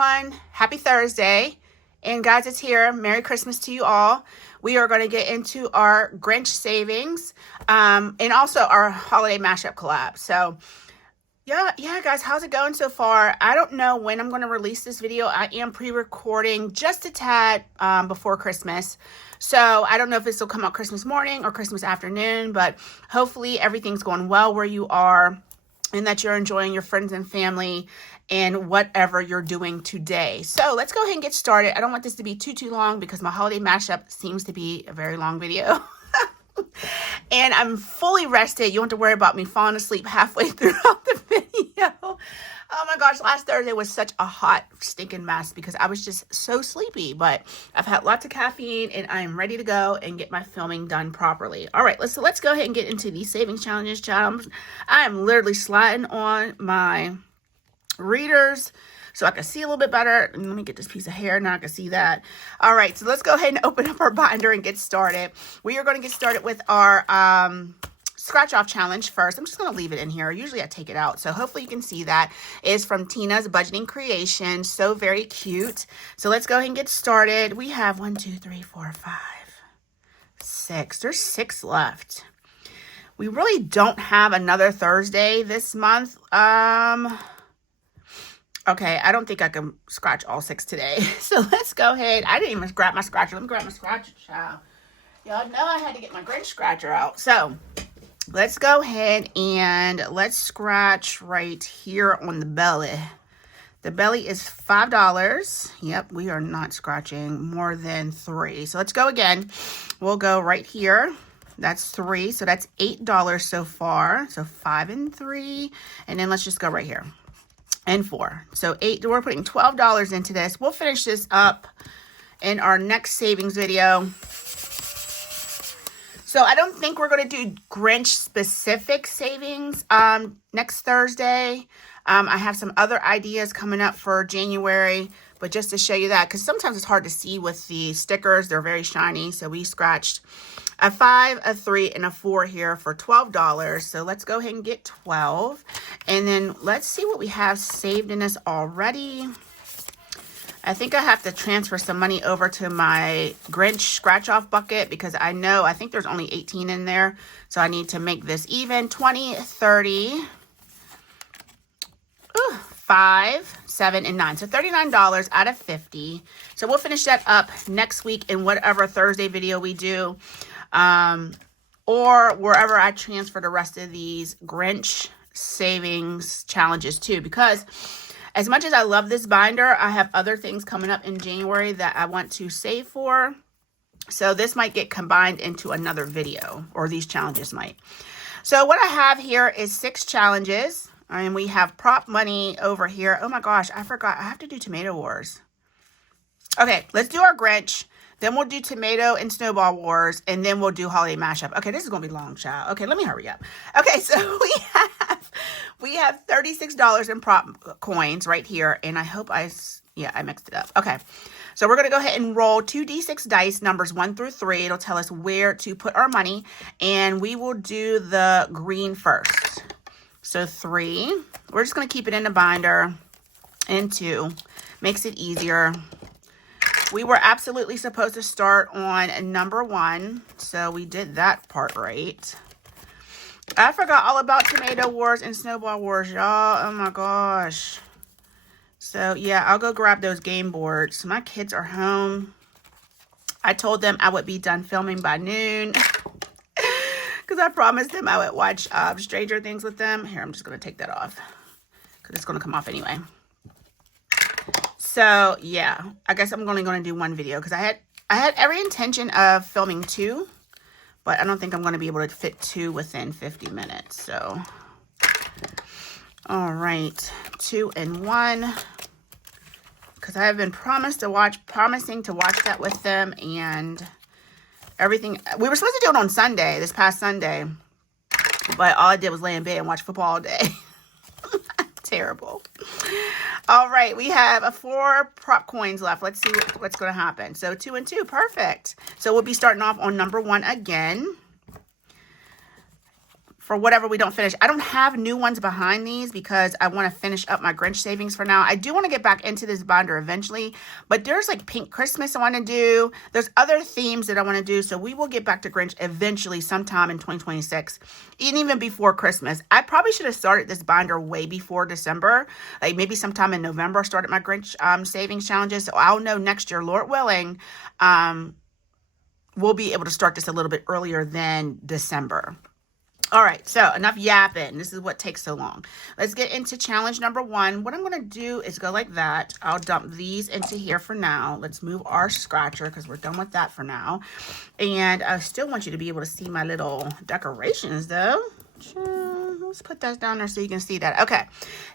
everyone. Happy Thursday. And guys, it's here. Merry Christmas to you all. We are going to get into our Grinch savings and also our holiday mashup collab. So yeah, guys, how's it going so far? I don't know when I'm going to release this video. I am pre-recording just a tad before Christmas. So I don't know if this will come out Christmas morning or Christmas afternoon, but hopefully everything's going well where you are and that you're enjoying your friends and family and whatever you're doing today. So let's go ahead and get started. I don't want this to be too long because my holiday mashup seems to be a very long video. And I'm fully rested. You don't have to worry about me falling asleep halfway throughout the video. Oh my gosh, last Thursday was such a hot, stinking mess because I was just so sleepy. But I've had lots of caffeine and I am ready to go and get my filming done properly. All right, let's go ahead and get into these savings challenges. I am literally sliding on my readers so I can see a little bit better. Let me get this piece of hair. Now I can see that. All right, so let's go ahead and open up our binder and get started. We are going to get started with our scratch off challenge first. I'm just going to leave it in here. Usually I take it out. So hopefully you can see that. It is from Tina's Budgeting Creation. So very cute. So let's go ahead and get started. We have 1, 2, 3, 4, 5, 6. There's 6 left. We really don't have another Thursday this month. Okay, I don't think I can scratch all 6 today. So let's go ahead. I didn't even grab my scratcher. Let me grab my scratcher, child. Y'all know I had to get my Grinch Scratcher out. So let's go ahead and let's scratch right here on the belly. The belly is $5. Yep, we are not scratching more than 3. So let's go again. We'll go right here. That's 3. So that's $8 so far. So 5 and 3. And then let's just go right here. And 4. So 8. We're putting $12 into this. We'll finish this up in our next savings video. So I don't think we're going to do Grinch specific savings next Thursday. I have some other ideas coming up for January, but just to show you that, because sometimes it's hard to see with the stickers. They're very shiny. So we scratched a 5, a 3, and a 4 here for $12. So let's go ahead and get 12. And then let's see what we have saved in this already. I think I have to transfer some money over to my Grinch scratch off bucket because I think there's only 18 in there. So I need to make this even. 20, 30, 5, 7, and 9. So $39 out of 50. So we'll finish that up next week in whatever Thursday video we do. Or wherever I transfer the rest of these Grinch savings challenges to, because as much as I love this binder, I have other things coming up in January that I want to save for. So this might get combined into another video, or these challenges might. So what I have here is 6 challenges, and we have prop money over here. Oh my gosh, I forgot. I have to do Tomato Wars. Okay, let's do our Grinch. Then we'll do Tomato and Snowball Wars, and then we'll do Holiday Mashup. Okay, this is going to be long, child. Okay, let me hurry up. Okay, so we have $36 in prop coins right here, and I hope I mixed it up. Okay, so we're going to go ahead and roll 2d6 dice, numbers 1 through 3. It'll tell us where to put our money, and we will do the green first. So 3. We're just going to keep it in the binder, and 2. Makes it easier. We were absolutely supposed to start on number 1, so we did that part right. I forgot all about Tomato Wars and Snowball Wars, y'all. Oh my gosh. So yeah, I'll go grab those game boards. My kids are home. I told them I would be done filming by noon because I promised them I would watch Stranger Things with them. Here, I'm just going to take that off because it's going to come off anyway. So yeah, I guess I'm only going to do 1 video because I had every intention of filming 2, but I don't think I'm going to be able to fit 2 within 50 minutes. So, all right, 2 and 1, because I have been promising to watch that with them and everything. We were supposed to do it on Sunday, this past Sunday, but all I did was lay in bed and watch football all day. Terrible. All right, we have 4 prop coins left. Let's see what's going to happen. So 2 and 2, perfect. So we'll be starting off on number 1 again. for whatever we don't finish. I don't have new ones behind these because I want to finish up my Grinch savings for now. I do want to get back into this binder eventually, but there's like Pink Christmas I want to do. There's other themes that I want to do. So we will get back to Grinch eventually sometime in 2026, and even before Christmas. I probably should have started this binder way before December, like maybe sometime in November, started my Grinch savings challenges. So I'll know next year, Lord willing, we'll be able to start this a little bit earlier than December. All right, so enough yapping. This is what takes so long. Let's get into challenge number 1. What I'm going to do is go like that. I'll dump these into here for now. Let's move our scratcher because we're done with that for now. And I still want you to be able to see my little decorations, though. Let's put that down there so you can see that. Okay,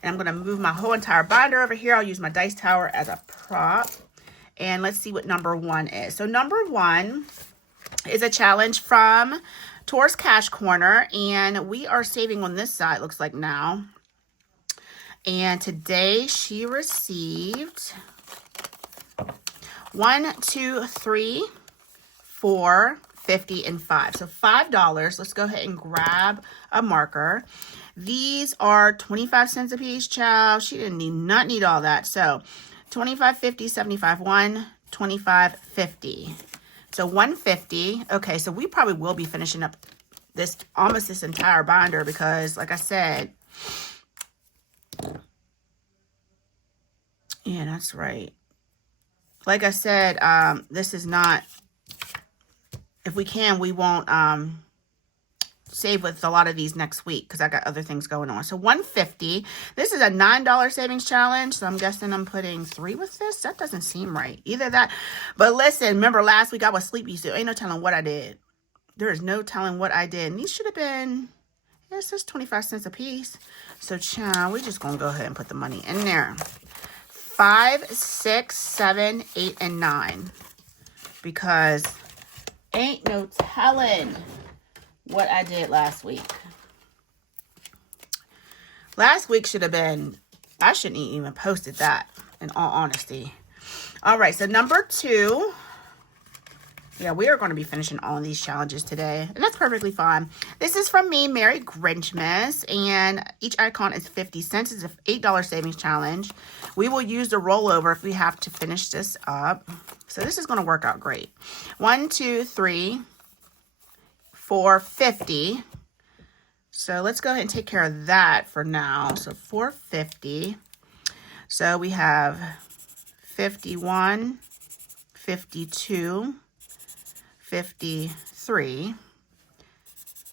and I'm going to move my whole entire binder over here. I'll use my dice tower as a prop. And let's see what number 1 is. So number 1 is a challenge from Tour's Cash Corner, and we are saving on this side, looks like now. And today she received 1, 2, 3, 4, 50, and 5. So $5. Let's go ahead and grab a marker. These are 25 cents a piece, child. She didn't not need all that. So 25, 50, 75, 1, 25, 50. So 150. Okay, so we probably will be finishing up this almost this entire binder because, like I said, yeah, that's right. Like I said, this is not. If we can, we won't save with a lot of these next week because I got other things going on. So 150. This is a $9 savings challenge. So I'm guessing I'm putting 3 with this. That doesn't seem right. Either that. But listen, remember last week I was sleepy, so ain't no telling what I did. There is no telling what I did. And these should have been, yeah, it says 25 cents a piece. So child, we're just going to go ahead and put the money in there. 5, 6, 7, 8, and 9. Because ain't no telling what I did last week. Last week should have been, I shouldn't even posted that, in all honesty. All right, so number 2. Yeah, we are going to be finishing all of these challenges today, and that's perfectly fine. This is from me, Merry Grinchmas, and each icon is 50 cents. It's an $8 savings challenge. We will use the rollover if we have to finish this up. So this is going to work out great. 1, 2, 3, 4, 50. So let's go ahead and take care of that for now. So 450. So we have 51, 52, 53,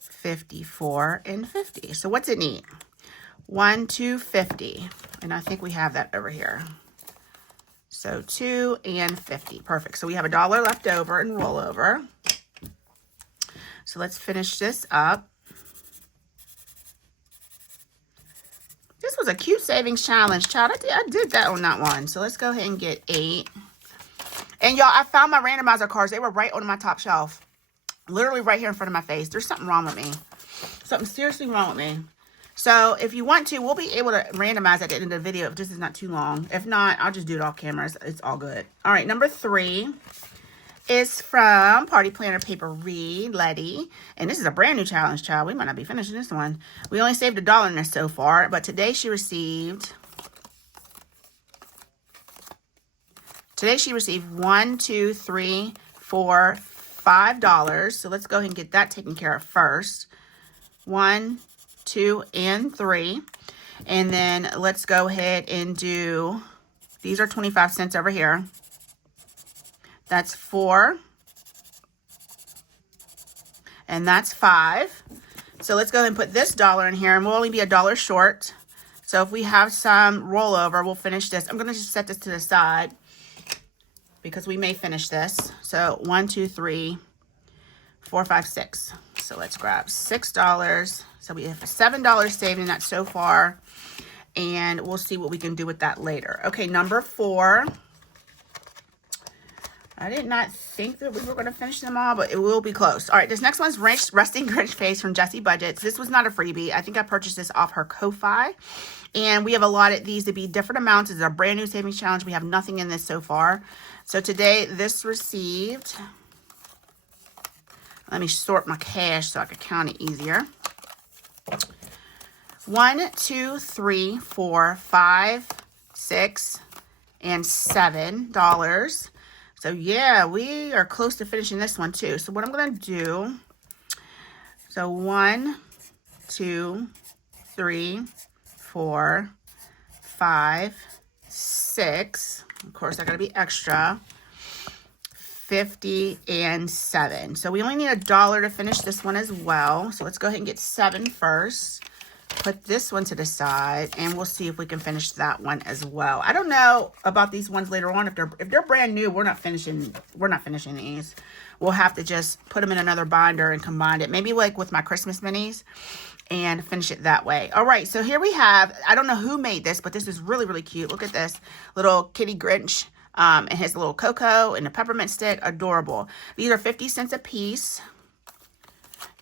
54, and 50. So what's it need? 1, 2, 50. And I think we have that over here. So 2 and 50. Perfect. So we have $1 left over and rollover. So let's finish this up. This was a cute savings challenge, child. I did that on that one. So let's go ahead and get 8. And y'all, I found my randomizer cards. They were right on my top shelf. Literally right here in front of my face. There's something wrong with me. Something seriously wrong with me. So if you want to, we'll be able to randomize at the end of the video if this is not too long. If not, I'll just do it off camera. It's all good. All right, number 3 is from Party Planner Paper Read, Letty. And this is a brand new challenge, child. We might not be finishing this one. We only saved $1 in this so far. But today she received 1, 2, 3, 4, $5. So let's go ahead and get that taken care of first. 1, 2, and 3. And then let's go ahead and do, these are 25 cents over here. That's 4. And that's 5. So let's go ahead and put this $1 in here, and we'll only be $1 short. So if we have some rollover, we'll finish this. I'm going to just set this to the side because we may finish this. So 1, 2, 3, 4, 5, 6. So let's grab $6. So we have $7 saved in that so far. And we'll see what we can do with that later. Okay, number 4. I did not think that we were going to finish them all, but it will be close. All right, this next one's Resting Grinch Face from Jessie Budgets. This was not a freebie. I think I purchased this off her Ko-Fi. And we have allotted these to be different amounts. It's a brand new savings challenge. We have nothing in this so far. So today, this received... Let me sort my cash so I can count it easier. 1, 2, 3, 4, 5, 6, and $7. So yeah, we are close to finishing this one too. So what I'm going to do, so 1, 2, 3, 4, 5, 6. Of course, I got to be extra. 50 and 7. So we only need $1 to finish this one as well. So let's go ahead and get 7 first. Put this one to the side, and we'll see if we can finish that one as well. I don't know about these ones later on. If they're brand new, we're not finishing these. We'll have to just put them in another binder and combine it. Maybe like with my Christmas minis and finish it that way. All right, so here we have, I don't know who made this, but this is really, really cute. Look at this little kitty Grinch and his little cocoa and a peppermint stick. Adorable. These are 50 cents a piece.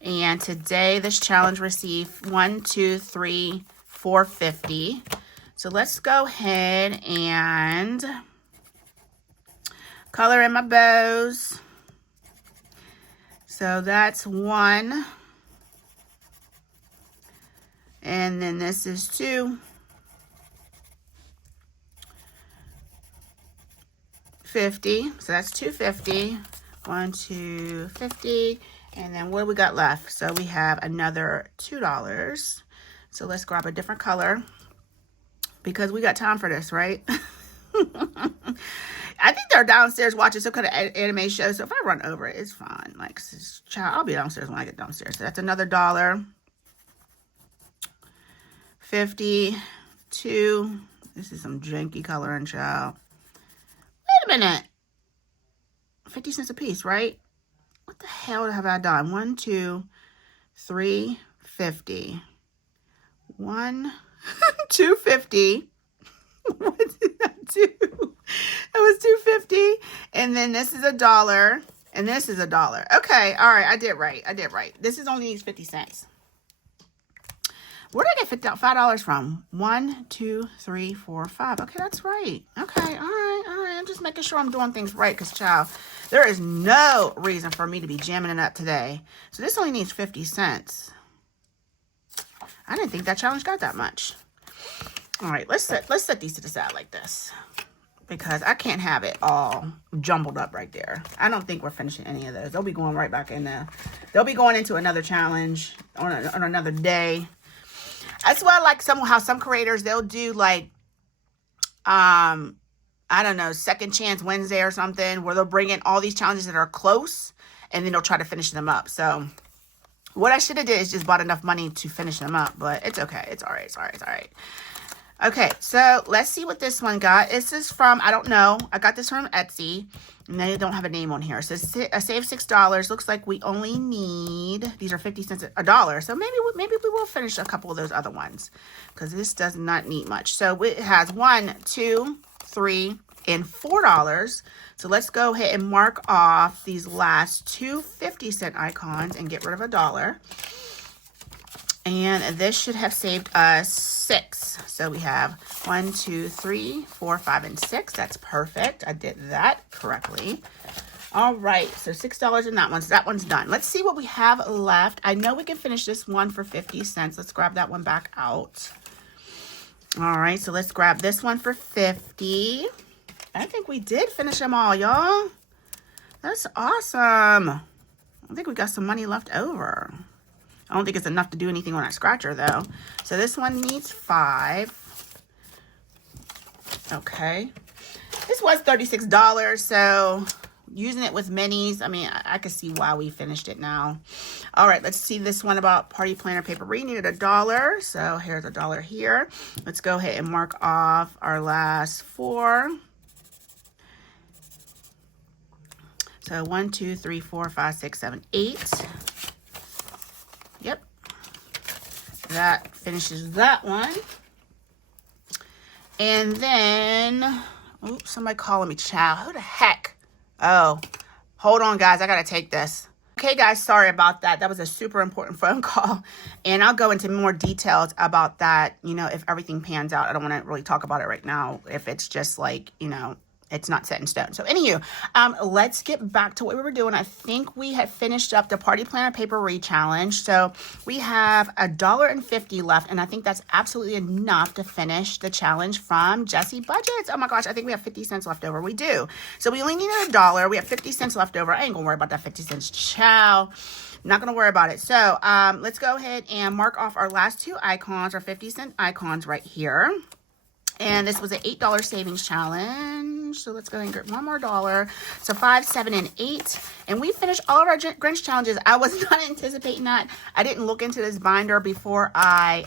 And today this challenge received 1, 2, 3, 4.50. So let's go ahead and color in my bows. So that's 1. And then this is 2. 50. So that's 250. 1, 2, 50. And then what do we got left? So we have another $2. So let's grab a different color because we got time for this, right? I think they're downstairs watching some kind of anime show. So if I run over it, it's fine. Like, child, I'll be downstairs when I get downstairs. So that's another $1. 52. This is some janky coloring, child. Wait a minute. 50 cents a piece, right? What the hell have I done? 1, 2, 3, 50. 1, 250. What did I do? That was 250. And then this is $1. And this is $1. Okay, all right, I did right. This is only 50 cents. Where did I get $5 from? 1, 2, 3, 4, 5. Okay, that's right. Okay, all right. I'm just making sure I'm doing things right because, child, there is no reason for me to be jamming it up today. So this only needs 50 cents. I didn't think that challenge got that much. All right, let's set these to the side like this because I can't have it all jumbled up right there. I don't think we're finishing any of those. They'll be going right back in there. They'll be going into another challenge on another day. That's why I like how some creators, they'll do like, I don't know, Second Chance Wednesday or something, where they'll bring in all these challenges that are close, and then they'll try to finish them up. So what I should have did is just bought enough money to finish them up, but it's okay. It's all right. Okay, so let's see what this one got. This is from, I don't know. I got this from Etsy, and they don't have a name on here. So I saved $6. Looks like we only need, these are 50 cents, $1. So maybe we will finish a couple of those other ones because this does not need much. So it has 1, 2, 3, and $4. So let's go ahead and mark off these last two 50-cent icons and get rid of $1. And this should have saved us 6. So we have 1, 2, 3, 4, 5, and 6. That's perfect. I did that correctly. All right. So $6 in that one. So that one's done. Let's see what we have left. I know we can finish this one for 50 cents. Let's grab that one back out. All right. So let's grab this one for 50. I think we did finish them all, y'all. That's awesome. I think we got some money left over. I don't think it's enough to do anything on that scratcher, though. So this one needs 5. Okay. This was $36, so using it with minis, I mean, I can see why we finished it now. All right, let's see this one about party planner paper. We needed $1, so here's $1 here. Let's go ahead and mark off our last 4. So 1, 2, 3, 4, 5, 6, 7, 8. Yep. That finishes that one. And then, oops, somebody calling me, child. Who the heck? Oh, hold on, guys. I got to take this. Okay, guys, sorry about that. That was a super important phone call. And I'll go into more details about that, you know, if everything pans out. I don't want to really talk about it right now. If it's just like, you know, it's not set in stone. So anywho, let's get back to what we were doing. I think we had finished up the Party Planner Paper Re-Challenge. So we have $1.50 left, and I think that's absolutely enough to finish the challenge from Jessie Budgets. Oh my gosh, I think we have 50 cents left over. We do. So we only needed $1. We have 50 cents left over. I ain't gonna worry about that 50 cents. Ciao. Not gonna worry about it. So let's go ahead and mark off our last two icons, our 50-cent icons right here. And this was an $8 savings challenge. So let's go ahead and get one more dollar. So 5, 7, and 8. And we finished all of our Grinch challenges. I was not anticipating that. I didn't look into this binder before I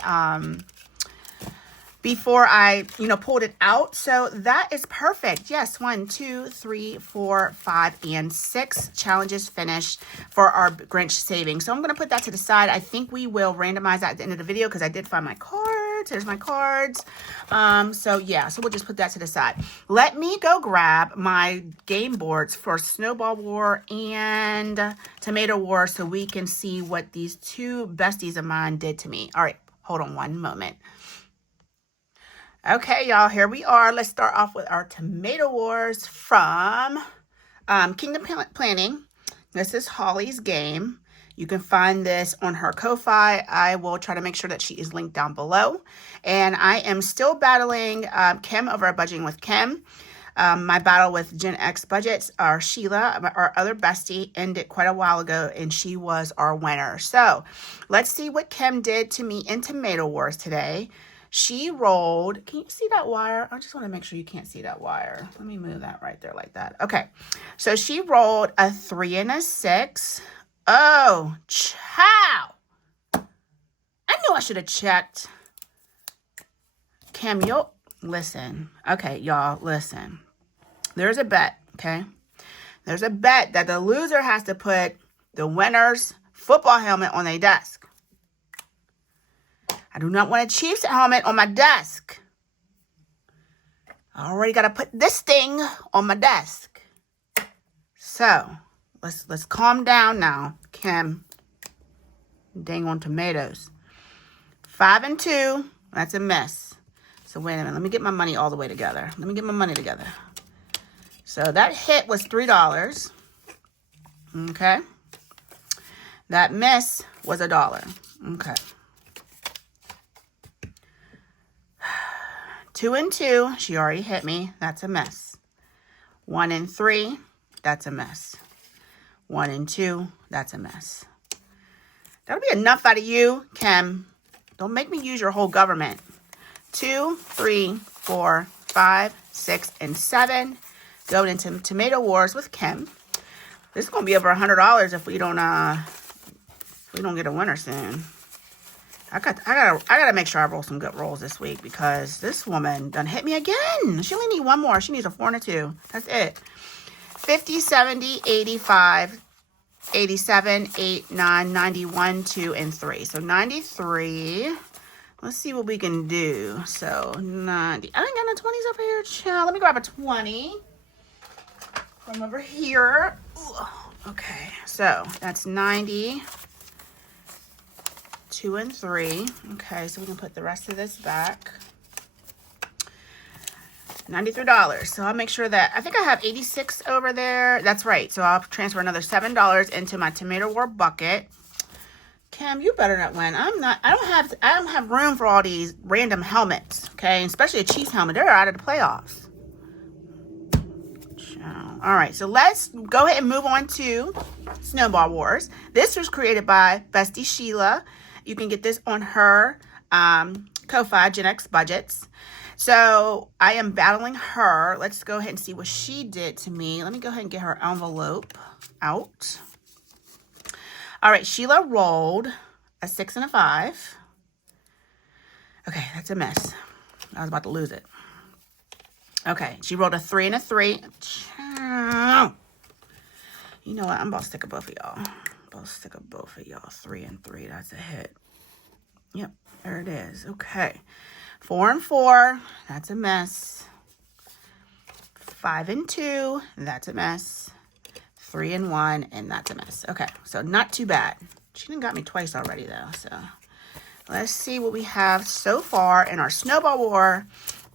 pulled it out. So that is perfect. Yes, 1, 2, 3, 4, 5, and 6 challenges finished for our Grinch savings. So I'm going to put that to the side. I think we will randomize that at the end of the video because I did find my cards. Here's my cards. So we'll just put that to the side. Let me go grab my game boards for Snowball War and Tomato War so we can see what these two besties of mine did to me. All right, hold on one moment. Okay, y'all, here we are. Let's start off with our Tomato Wars from Kingdom Planning. This is Holly's game. You can find this on her Ko-Fi. I will try to make sure that she is linked down below. And I am still battling Kim over at Budgeting with Kim. My battle with Gen X Budgets, our Sheila, our other bestie, ended quite a while ago, and she was our winner. So let's see what Kim did to me in Tomato Wars today. She rolled, can you see that wire? I just want to make sure you can't see that wire. Let me move that right there like that. Okay, so she rolled a 3 and a 6. Oh, chow. I knew I should have checked. Kim, listen. Okay, y'all, listen. There's a bet, okay? There's a bet that the loser has to put the winner's football helmet on their desk. I do not want a Chiefs helmet on my desk. I already got to put this thing on my desk. So, let's calm down now, Kim. Dang on tomatoes. 5 and 2, that's a miss. So wait a minute, let me get my money all the way together. Let me get my money together. So that hit was $3. Okay. That miss was $1. Okay. 2 and 2, she already hit me. That's a miss. 1 and 3, that's a miss. 1 and 2, that's a miss. That'll be enough out of you, Kim. Don't make me use your whole government. 2, 3, 4, 5, 6, and 7. Going into Tomato Wars with Kim. This is gonna be over $100 if we don't get a winner soon. I gotta make sure I roll some good rolls this week because this woman done hit me again. She only needs one more. She needs a 4 and a 2. That's it. 50, 70, 85, 87, 8, 9, 91, 2, and 3. So 93. Let's see what we can do. So 90. I ain't got no 20s up here, child. Let me grab a 20 from over here. Ooh. Okay, so that's 90. 2 and 3. Okay, so we can put the rest of this back. $93. So I'll make sure that, I think I have 86 over there. That's right. So I'll transfer another $7 into my Tomato War bucket. Kim, you better not win. I don't have room for all these random helmets. Okay, especially a Chiefs helmet. They're out of the playoffs. All right, so let's go ahead and move on to Snowball Wars. This was created by Bestie Sheila. You can get this on her Ko-Fi, Gen X Budgets. So I am battling her. Let's go ahead and see what she did to me. Let me go ahead and get her envelope out. All right, Sheila rolled a 6 and a 5. Okay, that's a mess. I was about to lose it. Okay, she rolled a 3 and a 3. You know what? I'm about to stick of both of y'all. 3 and 3. That's a hit. Yep, there it is. Okay. 4 and 4. That's a mess. 5 and 2. That's a mess. 3 and 1. And that's a mess. Okay, so not too bad. She done got me twice already, though. So let's see what we have so far in our Snowball War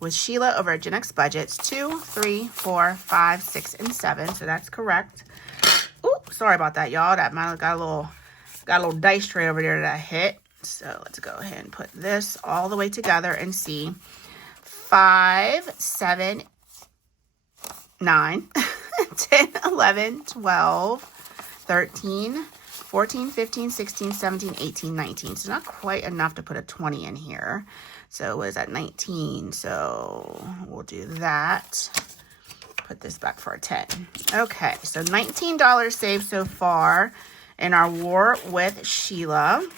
with Sheila over at Gen X Budgets. 2, 3, 4, 5, 6, and 7. So that's correct. Ooh, sorry about that, y'all. That might have got a little dice tray over there that I hit. So let's go ahead and put this all the way together and see. 5, 7, 9, 10, 11, 12, 13, 14, 15, 16, 17, 18, 19. So not quite enough to put a 20 in here. So what is that? 19. So we'll do that. Put this back for a 10. Okay, so $19 saved so far in our War with Sheila.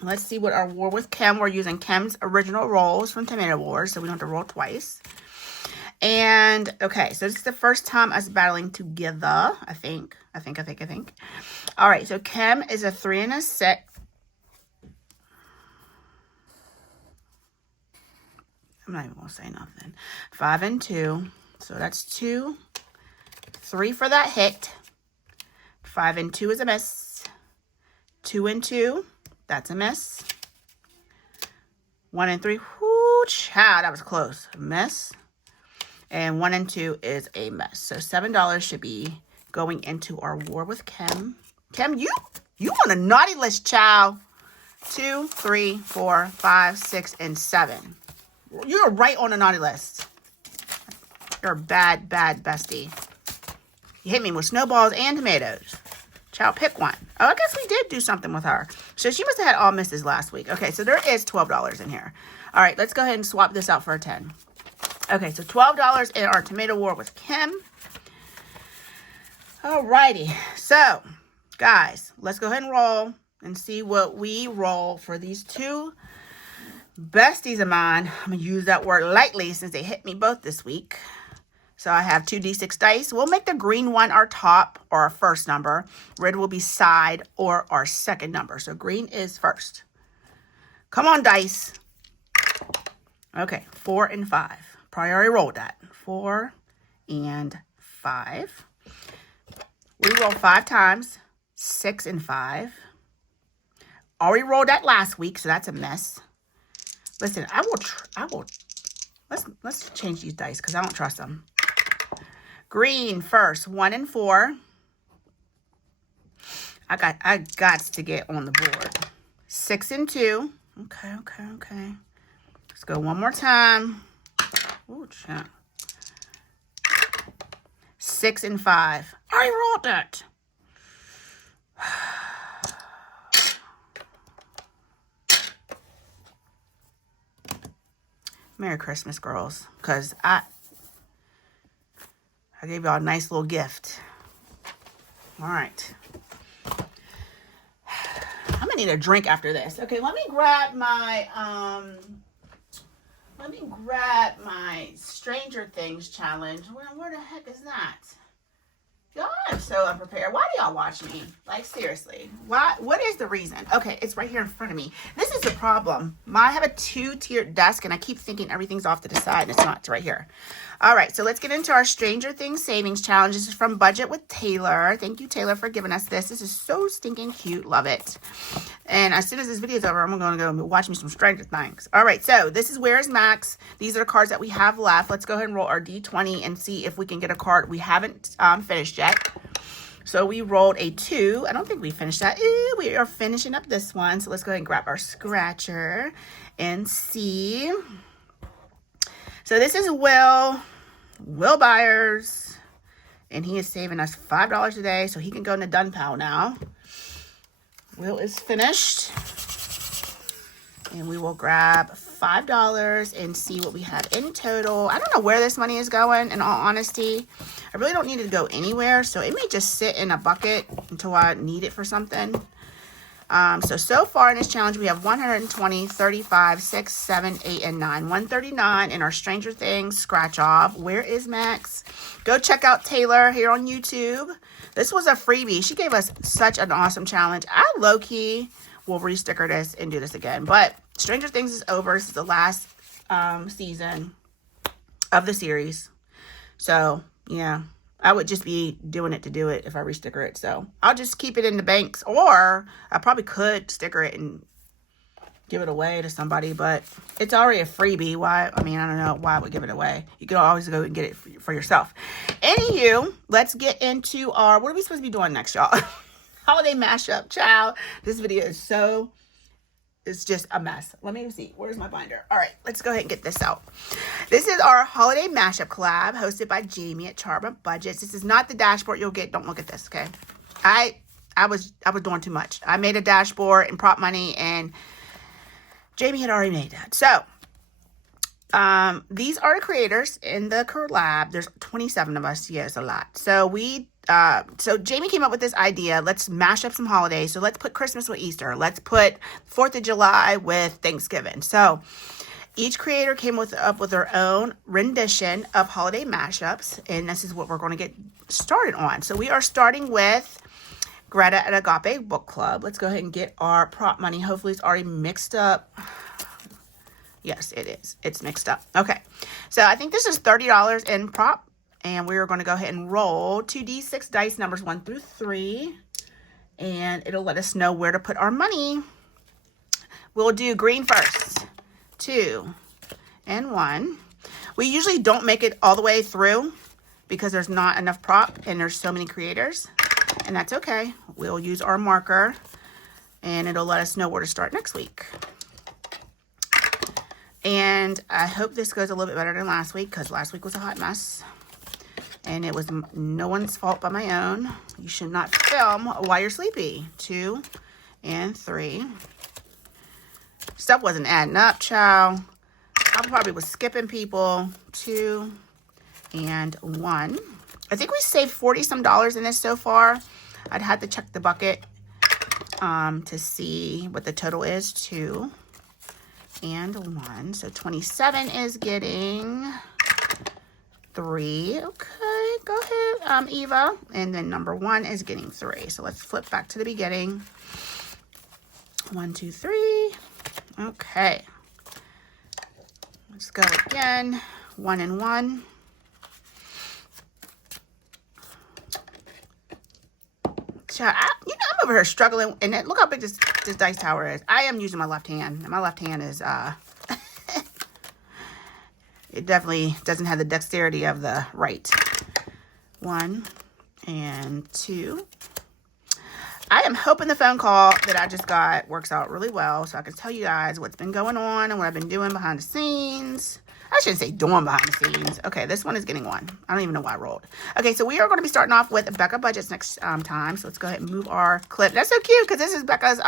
Let's see what our War with Kim. We're using Kim's original rolls from Tomato Wars, so we don't have to roll twice. And, okay, so this is the first time us battling together, I think. All right, so Kim is a 3 and a 6. I'm not even going to say nothing. 5 and 2. So that's 2. 3 for that hit. 5 and 2 is a miss. 2 and 2. That's a miss. 1 and 3. Whoo, child, that was close. A miss. And 1 and 2 is a miss. So $7 should be going into our War with Kim. Kim, you on a naughty list, child. 2, 3, 4, 5, 6, and 7. You're right on the naughty list. You're a bad bestie. You hit me with snowballs and tomatoes. Child, pick one. Oh, I guess we did do something with her. So she must have had all misses last week. Okay, so there is $12 in here. All right, let's go ahead and swap this out for a 10. Okay, so $12 in our Tomato War with Kim. Alrighty, so guys, let's go ahead and roll and see what we roll for these two besties of mine. I'm going to use that word lightly since they hit me both this week. So I have 2d6 dice. We'll make the green one our top or our first number. Red will be side or our second number. So green is first. Come on, dice. Okay, 4 and 5. Probably already rolled that. 4 and 5. We rolled 5 times. 6 and 5. Already rolled that last week, so that's a mess. Listen, I will. Let's change these dice because I don't trust them. Green first, 1 and 4. I got to get on the board. 6 and 2. Okay. Let's go one more time. Ooh, chat. 6 and 5. I rolled it. Merry Christmas, girls. Because I gave y'all a nice little gift. All right. I'm going to need a drink after this. Okay, let me grab my Stranger Things challenge. Where the heck is that? Y'all are so unprepared. Why do y'all watch me? Like, seriously. What is the reason? Okay, it's right here in front of me. This is the problem. I have a 2-tiered desk, and I keep thinking everything's off to the side, and it's not. It's right here. All right, so let's get into our Stranger Things Savings Challenge. This is from Budget with Taylor. Thank you, Taylor, for giving us this. This is so stinking cute. Love it. And as soon as this video is over, I'm going to go watch me some Stranger Things. All right, so this is Where's Max. These are the cards that we have left. Let's go ahead and roll our D20 and see if we can get a card we haven't finished yet. So we rolled a 2. I don't think we finished that. We are finishing up this one. So let's go ahead and grab our scratcher and see. So this is Will Byers, and he is saving us $5 a day, so he can go in the done pile now. Will is finished, and we will grab $5 and see what we have in total. I don't know where this money is going, in all honesty. I really don't need it to go anywhere, so it may just sit in a bucket until I need it for something. So far in this challenge, we have 120, 35, 6, 7, 8, and 9. 139 in our Stranger Things scratch off. Where is Max? Go check out Taylor here on YouTube. This was a freebie. She gave us such an awesome challenge. I low-key will re-sticker this and do this again. But Stranger Things is over. This is the last season of the series. So, yeah. I would just be doing it to do it if I re-sticker it. So I'll just keep it in the banks, or I probably could sticker it and give it away to somebody, but it's already a freebie. Why? I mean, I don't know why I would give it away. You can always go and get it for yourself. Anywho, let's get into our, what are we supposed to be doing next, y'all? Holiday mashup, child. This video is so, it's just a mess. Let me see. Where's my binder? All right, let's go ahead and get this out. This is our holiday mashup collab hosted by Jamie at Charma Budgets. This is not the dashboard you'll get. Don't look at this, okay? I was doing too much. I made a dashboard and prop money, and Jamie had already made that. So, these are the creators in the collab. There's 27 of us. Yeah, it's a lot. So so Jamie came up with this idea. Let's mash up some holidays. So let's put Christmas with Easter. Let's put 4th of July with Thanksgiving. So each creator came up with their own rendition of holiday mashups, and this is what we're going to get started on. So we are starting with Greta at Agape Book Club. Let's go ahead and get our prop money. Hopefully it's already mixed up. Yes, it is. It's mixed up. Okay. So I think this is $30 in prop. And we're going to go ahead and roll 2d6 dice numbers 1 through 3. And it'll let us know where to put our money. We'll do green first. 2 and 1. We usually don't make it all the way through because there's not enough prop and there's so many creators. And that's okay. We'll use our marker and it'll let us know where to start next week. And I hope this goes a little bit better than last week because last week was a hot mess. And it was no one's fault but my own. You should not film while you're sleepy. 2 and 3. Stuff wasn't adding up, child. I probably was skipping people. 2 and 1. I think we saved $40 some in this so far. I'd have to check the bucket to see what the total is. 2 and 1. So 27 is getting 3. Okay, go ahead, Eva. And then number 1 is getting 3. So let's flip back to the beginning. 1, 2, 3. Okay. Let's go again. 1 and 1. Child, I'm over here struggling. And look how big this dice tower is. I am using my left hand. And my left hand is, it definitely doesn't have the dexterity of the right. 1 and 2. I am hoping the phone call that I just got works out really well so I can tell you guys what's been going on and what I've been doing behind the scenes. I shouldn't say doing behind the scenes. Okay, this one is getting 1. I don't even know why I rolled. Okay, so we are going to be starting off with Becca Budgets next time. So let's go ahead and move our clip. That's so cute because this is Becca's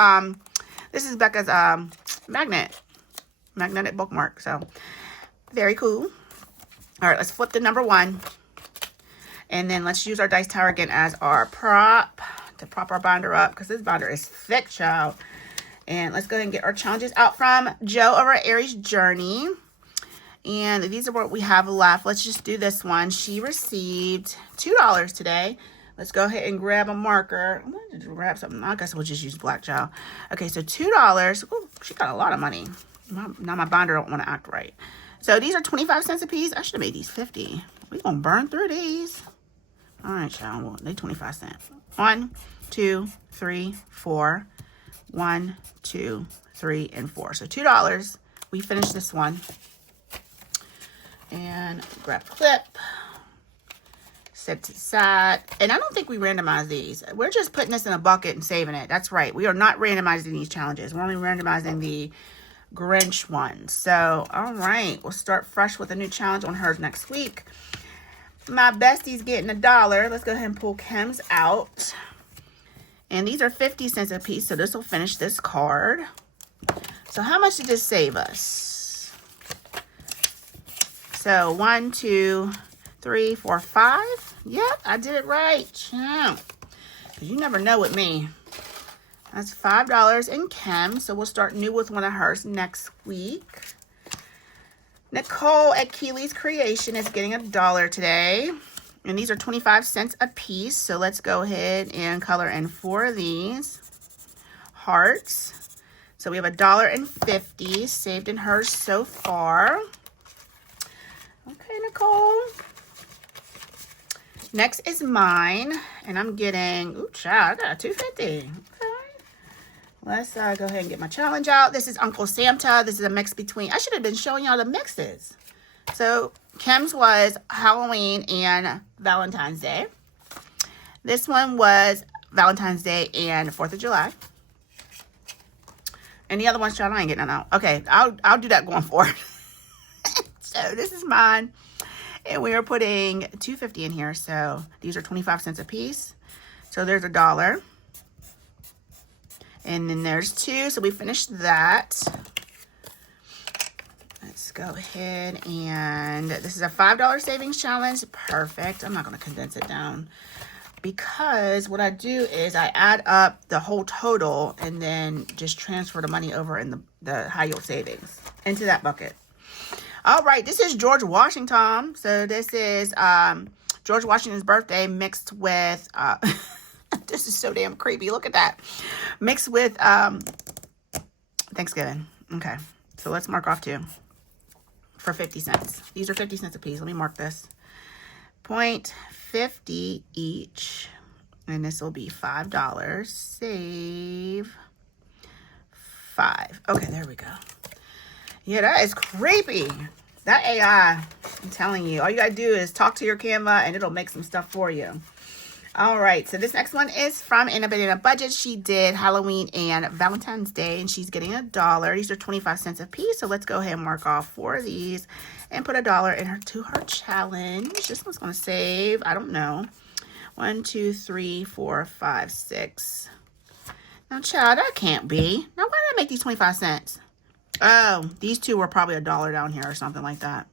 magnetic bookmark. So very cool. All right, let's flip to number 1. And then let's use our dice tower again as our prop to prop our binder up because this binder is thick, child. And let's go ahead and get our challenges out from Joe over at Aries Journey. And these are what we have left. Let's just do this one. She received $2 today. Let's go ahead and grab a marker. I'm going to grab something. I guess we'll just use black, child. Okay, so $2. Ooh, she got a lot of money. Now my binder don't want to act right. So these are 25 cents a piece. I should have made these 50. We're going to burn through these. All right, child. Well, they 25 cents. 1, 2, 3, 4. 1, 2, 3, and 4. So $2. We finished this one. And grab clip. Set to the side. And I don't think we randomize these. We're just putting this in a bucket and saving it. That's right. We are not randomizing these challenges. We're only randomizing the Grinch ones. So, all right. We'll start fresh with a new challenge on hers next week. My bestie's getting $1. Let's go ahead and pull Kim's out. And these are 50 cents a piece. So this will finish this card. So how much did this save us? So 1, 2, 3, 4, 5. Yep, I did it right. Yeah. Because you never know with me. That's $5 in Kim. So we'll start new with one of hers next week. Nicole at Keely's Creation is getting $1 today. And these are 25 cents a piece. So let's go ahead and color in 4 of these. Hearts. So we have $1.50 saved in hers so far. Okay, Nicole. Next is mine. And I'm getting, ooh, child, I got a $2.50. Okay. let's go ahead and get my challenge out. This is Uncle Santa. This is a mix between, I should have been showing y'all the mixes. So Kim's was Halloween and Valentine's Day. This one was Valentine's Day and 4th of July. And the other one's child, I ain't getting none out. Okay, I'll do that going forward. So this is mine. And we are putting $2.50 in here. So these are 25 cents a piece. So there's $1. And then there's 2. So we finished that. Let's go ahead and this is a $5 savings challenge. Perfect. I'm not going to condense it down because what I do is I add up the whole total and then just transfer the money over in the high yield savings into that bucket. All right, this is George Washington. So this is George Washington's birthday mixed with, this is so damn creepy. Look at that. Mixed with Thanksgiving. Okay, so let's mark off 2 for 50 cents. These are 50 cents a piece. Let me mark this. 0.50 each. And this will be $5. Save 5. Okay, there we go. Yeah, that is creepy. That AI, I'm telling you, all you gotta do is talk to your Canva and it'll make some stuff for you. All right, so this next one is from In a Banana Budget. She did Halloween and Valentine's Day, and she's getting $1. These are 25 cents a piece, so let's go ahead and mark off 4 of these and put $1 in her to her challenge. This one's going to save, I don't know, 1, 2, 3, 4, 5, 6. Now, child, that can't be. Now, why did I make these 25 cents? Oh, these 2 were probably $1 down here or something like that.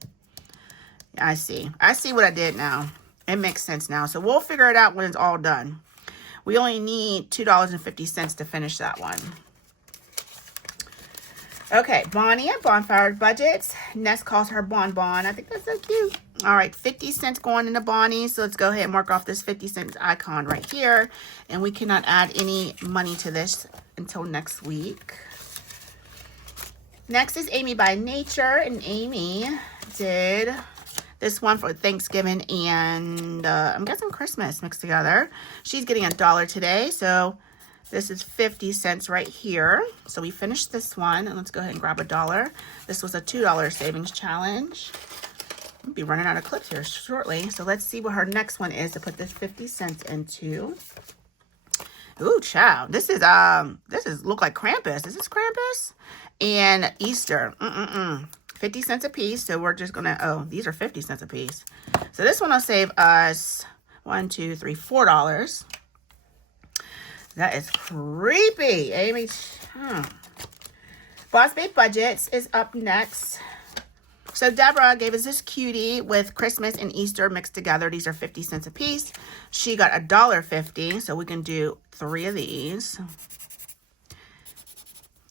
Yeah, I see. I see what I did now. It makes sense now. So we'll figure it out when it's all done. We only need $2.50 to finish that one. Okay, Bonnie at Bonfire Budgets. Ness calls her Bon Bon. I think that's so cute. All right, 50 cents going into Bonnie. So let's go ahead and mark off this 50 cents icon right here. And we cannot add any money to this until next week. Next is Amy by Nature. And Amy did this one for Thanksgiving and I'm guessing Christmas mixed together. She's getting $1 today. So this is 50 cents right here. So we finished this one and let's go ahead and grab $1. This was a $2 savings challenge. I'll be running out of clips here shortly. So let's see what her next one is to put this 50 cents into. Ooh, child. This is look like Krampus. Is this Krampus? And Easter. 50 cents a piece. So we're just gonna, oh, these are 50 cents a piece. So this one will save us $1, $2, $3, $4. That is creepy, Amy. Boss Babe Budgets is up next. So Deborah gave us this cutie with Christmas and Easter mixed together. These are 50 cents a piece. She got $1.50, so we can do 3 of these.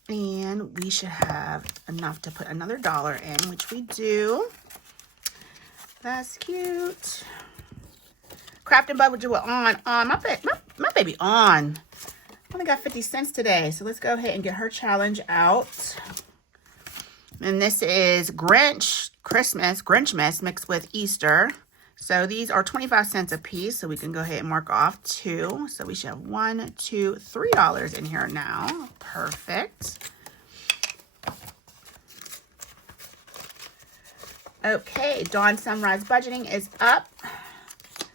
And we should have enough to put another $1 in, which we do. That's cute. Craft and Budget with on. My baby on. Only got 50 cents today. So let's go ahead and get her challenge out. And this is Grinch Christmas mixed with Easter. So these are 25 cents a piece. So we can go ahead and mark off 2. So we should have $1, $2, $3 in here now. Perfect. Okay, Dawn Sunrise Budgeting is up.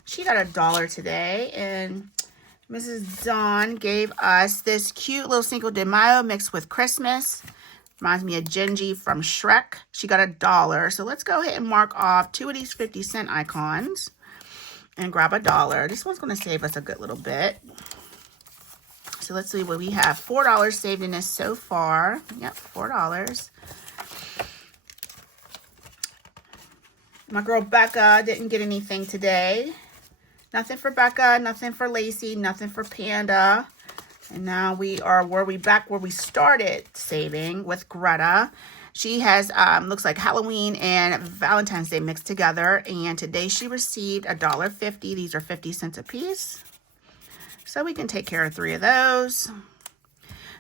She got $1 today. And Mrs. Dawn gave us this cute little Cinco de Mayo mixed with Christmas. Reminds me of Gingy from Shrek. She got $1. So let's go ahead and mark off 2 of these 50 cent icons and grab $1. This one's going to save us a good little bit. So let's see what we have. $4 saved in this so far. Yep, $4. My girl Becca didn't get anything today. Nothing for Becca, nothing for Lacey, nothing for Panda. And now we are back where we started saving with Greta. She has, looks like Halloween and Valentine's Day mixed together. And today she received $1.50. These are 50 cents a piece. So we can take care of 3 of those.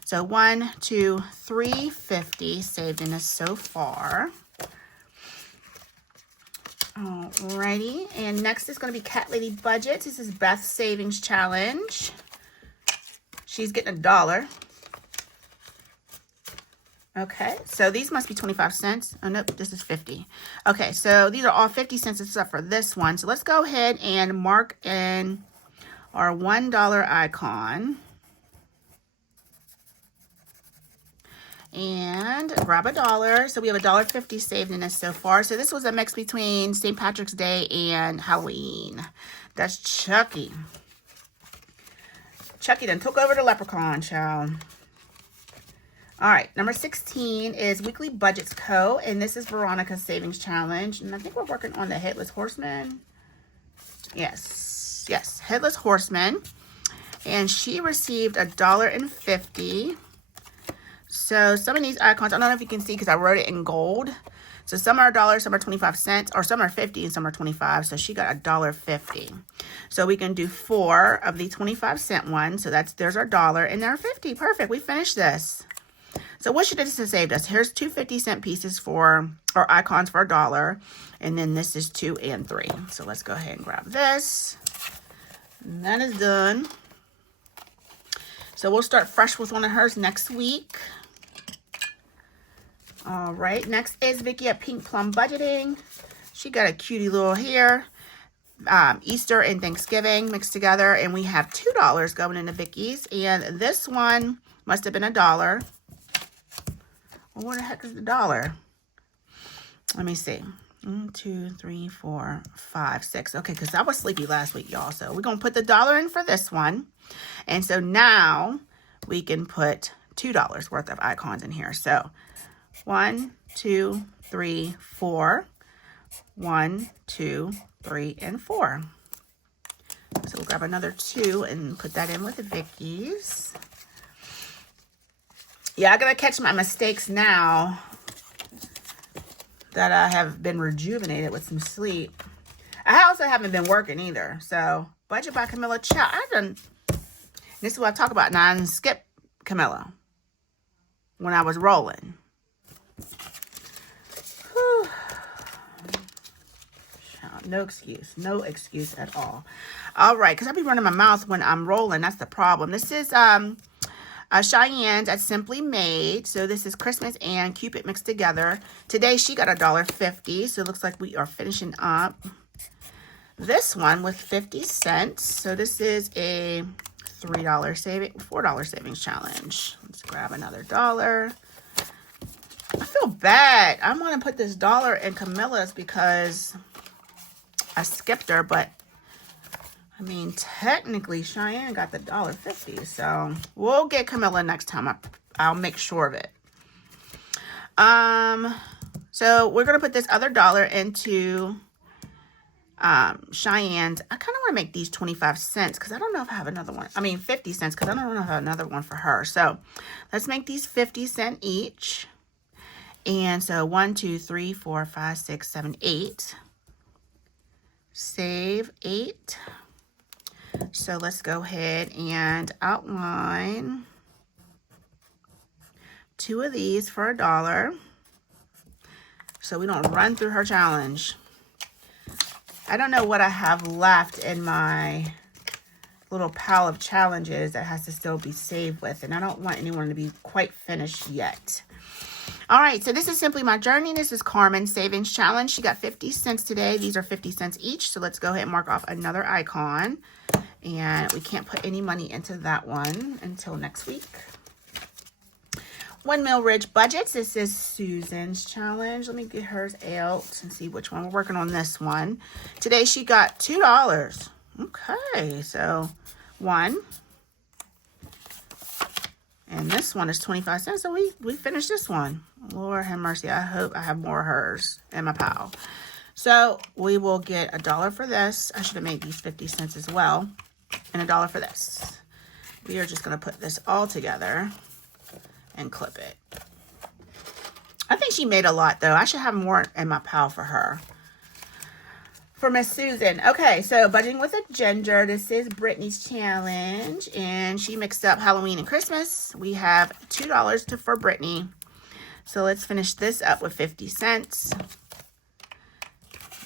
So 1, 2, 3, 50 saved in us so far. Alrighty. And next is going to be Cat Lady Budgets. This is Beth's Savings Challenge. She's getting $1. Okay, so these must be 25 cents. Oh, nope, this is 50. Okay, so these are all 50 cents except for this one. So let's go ahead and mark in our $1 icon. And grab a dollar. So we have $1.50 saved in this so far. So this was a mix between St. Patrick's Day and Halloween. That's Chucky. Chucky done took over the leprechaun, child. All right, number 16 is Weekly Budgets Co. And this is Veronica's Savings Challenge. And I think we're working on the Headless Horseman. Yes, Headless Horseman. And she received $1.50. So some of these icons, I don't know if you can see because I wrote it in gold. So some are $1, some are 25 cents, or some are 50 and some are 25. So she got $1.50. So we can do 4 of the 25-cent ones. So there's our dollar and they're 50. Perfect. We finished this. So what should this have saved us? Here's 2 50-cent pieces for, or icons for $1. And then this is 2 and 3. So let's go ahead and grab this. And that is done. So we'll start fresh with one of hers next week. All right, next is Vicky at Pink Plum Budgeting. She got a cutie little hair. Easter and Thanksgiving mixed together, and we have $2 going into Vicky's. And this one must have been $1. Well, where the heck is the dollar? Let me see. 1, 2, 3, 4, 5, 6. Okay, because I was sleepy last week, y'all. So we're going to put the $1 in for this one. And so now we can put $2 worth of icons in here. So 1, 2, 3, 4. 1, 2, 3, and 4. So we'll grab another 2 and put that in with the Vicky's. Yeah, I gotta catch my mistakes now that I have been rejuvenated with some sleep. I also haven't been working either. So Budget by Camilla Chow. This is what I talk about now. I didn't skip Camilla when I was rolling. Whew. No excuse at all. All right, because I be running my mouth when I'm rolling. That's the problem. This is Cheyenne's at Simply Made. So this is Christmas and Cupid mixed together. Today she got $1.50. So it looks like we are finishing up this one with 50 cents. So this is a $4 savings challenge. Let's grab another $1. I feel bad. I'm going to put this $1 in Camilla's because I skipped her, but I mean, technically Cheyenne got the $1.50. So we'll get Camilla next time. I'll make sure of it. So we're going to put this other $1 into Cheyenne's. I kind of want to make these 25 cents because I don't know if I have another one. I mean 50 cents because I don't know if I have another one for her. So let's make these 50 cents each. And so 1, 2, 3, 4, 5, 6, 7, 8. Save 8. So let's go ahead and outline 2 of these for $1. So we don't run through her challenge. I don't know what I have left in my little pile of challenges that has to still be saved with. And I don't want anyone to be quite finished yet. All right, so this is Simply My Journey. This is Carmen's Savings Challenge. She got 50 cents today. These are 50 cents each. So let's go ahead and mark off another icon. And we can't put any money into that one until next week. Windmill Ridge Budgets. This is Susan's challenge. Let me get hers out and see which one. We're working on this one. Today she got $2. Okay, so 1. And this one is 25 cents. So we finished this one. Lord have mercy. I hope I have more of hers in my pile. So we will get $1 for this. I should have made these 50 cents as well. And $1 for this. We are just going to put this all together and clip it. I think she made a lot though. I should have more in my pile for her. For Miss Susan. Okay, so Budgeting with a Ginger. This is Brittany's challenge. And she mixed up Halloween and Christmas. We have $2 for Brittany. So let's finish this up with 50 cents.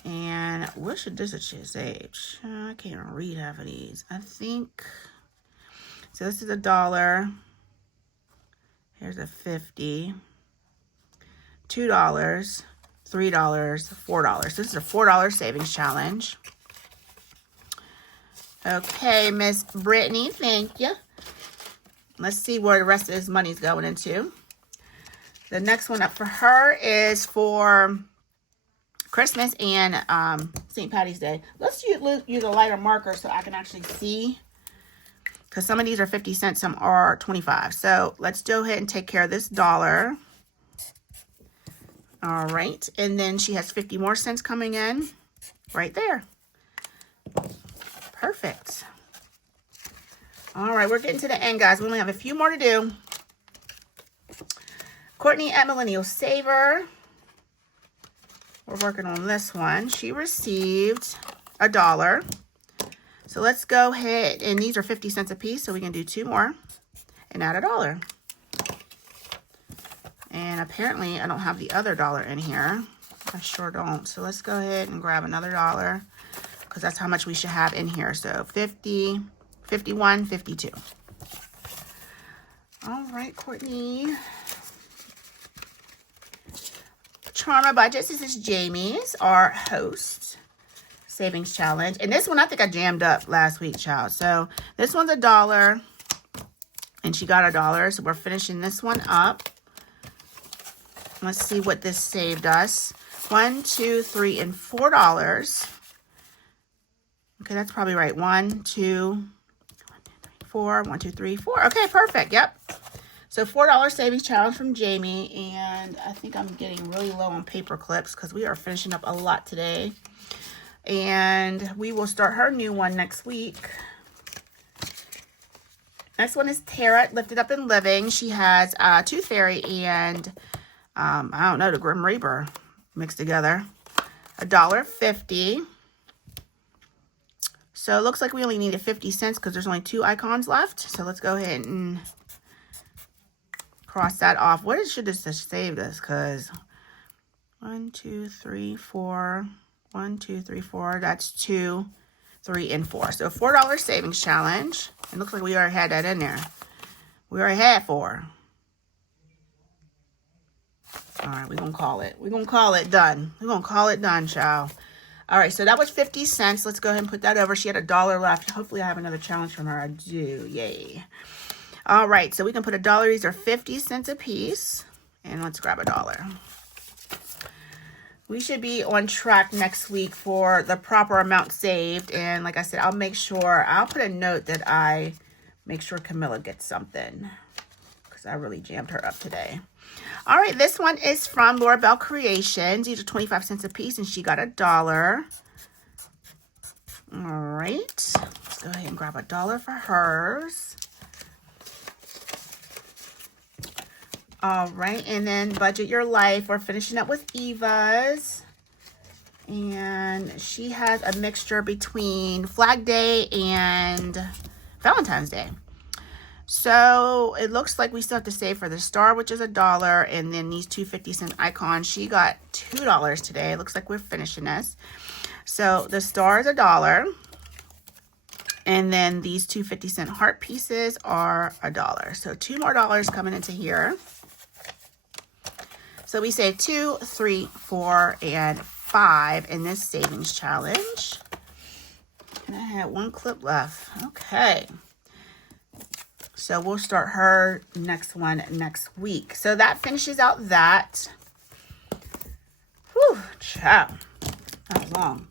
And what should this say? I can't even read half of these. I think, so this is $1. Here's a 50. $2, $3, $4. This is a $4 savings challenge. Okay, Miss Brittany, thank you. Let's see where the rest of this money's going into. The next one up for her is for Christmas and St. Patty's Day. Let's use a lighter marker so I can actually see, because some of these are 50 cents, some are 25. So let's go ahead and take care of this $1. All right, and then she has 50 more cents coming in right there. Perfect. All right, we're getting to the end, guys. We only have a few more to do. Courtney at Millennial Saver. We're working on this one. She received $1. So let's go ahead, and these are 50 cents a piece, so we can do 2 more and add $1. And apparently I don't have the other $1 in here. I sure don't. So let's go ahead and grab another $1, because that's how much we should have in here. So 50, 51, 52. All right, Courtney. Charma Budgets. This is Jamie's, our host, savings challenge. And this one, I think I jammed up last week, child. So this one's $1, and she got $1. So we're finishing this one up. Let's see what this saved us. $1, $2, $3, and $4. Okay, that's probably right. 1, 2, 4. 1, 2, 3, 4. Okay, perfect. Yep. So $4 savings challenge from Jamie, and I think I'm getting really low on paper clips because we are finishing up a lot today. And we will start her new one next week. Next one is Tara, Lifted Up and Living. She has Tooth Fairy and I don't know, the Grim Reaper mixed together. $1.50. So it looks like we only needed 50 cents because there's only 2 icons left. So let's go ahead and cross that off. What should this have saved us? Because 1, 2, 3, 4. 1, 2, 3, 4. That's 2, 3, and 4. So $4 savings challenge. It looks like we already had that in there. We already had 4. All right, we're going to call it. We're going to call it done. We're going to call it done, child. All right, so that was 50 cents. Let's go ahead and put that over. She had $1 left. Hopefully I have another challenge from her. I do. Yay. All right, so we can put $1. These are 50 cents a piece. And let's grab $1. We should be on track next week for the proper amount saved. And like I said, I'll make sure, I'll put a note that I make sure Camilla gets something, because I really jammed her up today. All right, this one is from Laura Bell Creations. These are 25 cents a piece, and she got $1. All right, let's go ahead and grab $1 for hers. All right, and then Budget Your Life. We're finishing up with Eva's. And she has a mixture between Flag Day and Valentine's Day. So it looks like we still have to save for the star, which is $1. And then these 2 50-cent icons. She got $2 today. It looks like we're finishing this. So the star is $1. And then these 2 50-cent heart pieces are $1. So $2 more coming into here. So we save 2, 3, 4, and 5 in this savings challenge. And I had 1 clip left. Okay. So we'll start her next one next week. So that finishes out that. Whew, ciao. That was long.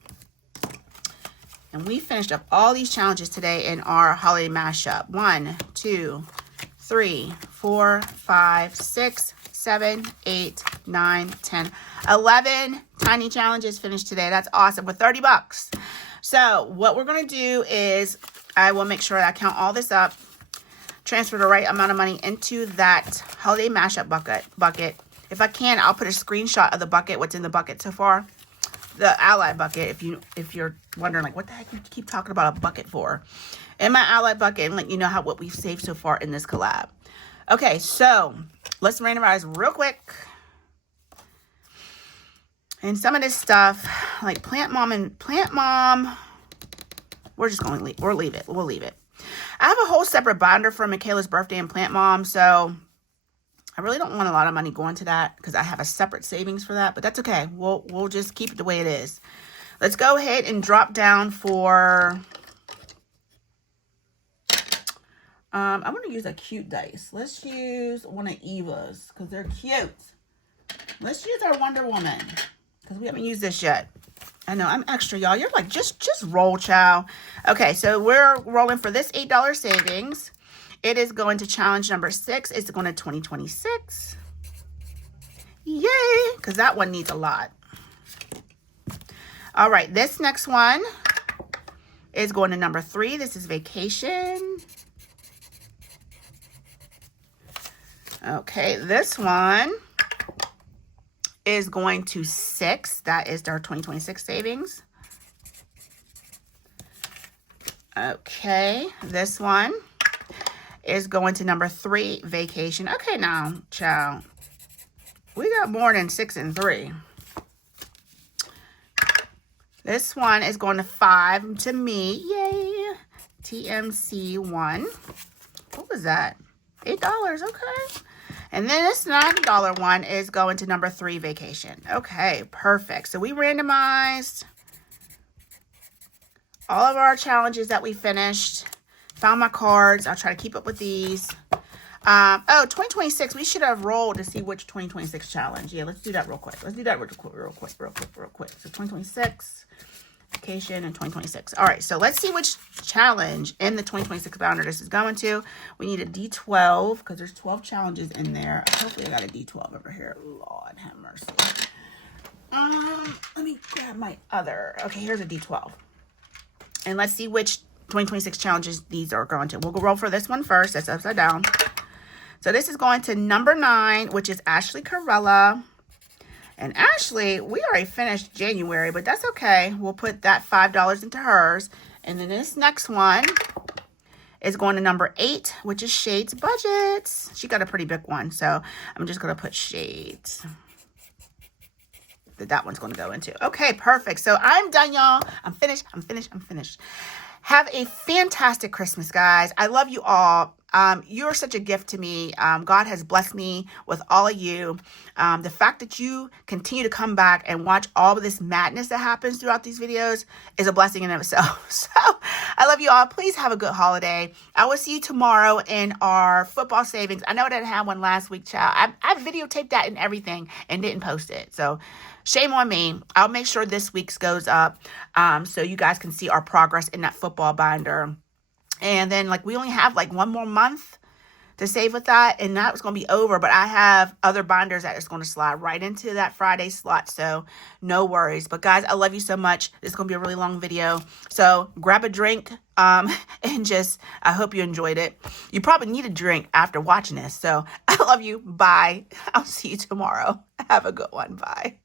And we finished up all these challenges today in our holiday mashup. 1, 2, 3, 4, 5, 6, 7, 8, 9, 10, 11 tiny challenges finished today. That's awesome, with $30. So what we're going to do is I will make sure that I count all this up, transfer the right amount of money into that holiday mashup bucket. If I can, I'll put a screenshot of the bucket, what's in the bucket so far. The Ally bucket, if you're wondering, like, what the heck you keep talking about a bucket for? In my Ally bucket, and let you know what we've saved so far in this collab. Okay, so let's randomize real quick. And some of this stuff, like Plant Mom, we're just going to leave. We'll leave it. I have a whole separate binder for Michaela's birthday and Plant Mom, so I really don't want a lot of money going to that because I have a separate savings for that, but that's okay. We'll just keep it the way it is. Let's go ahead and drop down for, I'm going to use a cute dice. Let's use one of Eva's because they're cute. Let's use our Wonder Woman because we haven't used this yet. I know, I'm extra, y'all. You're like, just roll, chow. Okay, so we're rolling for this $8 savings. It is going to challenge number 6. It's going to 2026. Yay, because that one needs a lot. All right, this next one is going to number 3. This is vacation. Okay, this one is going to 6. That is our 2026 savings. Okay, this one is going to number 3, vacation. Okay, now, child, we got more than 6 and 3. This one is going to 5 to me. Yay. TMC 1. What was that? $8. Okay. And then this $9 one is going to number 3, vacation. Okay, perfect. So we randomized all of our challenges that we finished. Found my cards. I'll try to keep up with these. 2026. We should have rolled to see which 2026 challenge. Yeah, let's do that real quick. Let's do that real quick. So 2026, vacation, and 2026. All right, so let's see which challenge in the 2026 calendar this is going to. We need a D12 because there's 12 challenges in there. Hopefully I got a D12 over here. Lord have mercy. Let me grab my other. Okay, here's a D12. And let's see which 2026 challenges these are going to. We'll go roll for this one first. That's upside down. So this is going to number 9, which is Ashley Corella. And Ashley, we already finished January, but that's okay. We'll put that $5 into hers. And then this next one is going to number 8, which is Shades Budgets. She got a pretty big one, so I'm just going to put Shades. That one's going to go into. Okay, perfect. So I'm done, y'all. I'm finished. Have a fantastic Christmas, guys. I love you all. You're such a gift to me. God has blessed me with all of you. The fact that you continue to come back and watch all of this madness that happens throughout these videos is a blessing in of itself. So I love you all. Please have a good holiday. I will see you tomorrow in our football savings. I know I didn't have one last week, child. I videotaped that and everything and didn't post it. So shame on me. I'll make sure this week's goes up so you guys can see our progress in that football binder. And then, we only have, one more month to save with that, and that was going to be over. But I have other binders that is going to slide right into that Friday slot, so no worries. But, guys, I love you so much. This is going to be a really long video. So, grab a drink, and I hope you enjoyed it. You probably need a drink after watching this. So, I love you. Bye. I'll see you tomorrow. Have a good one. Bye.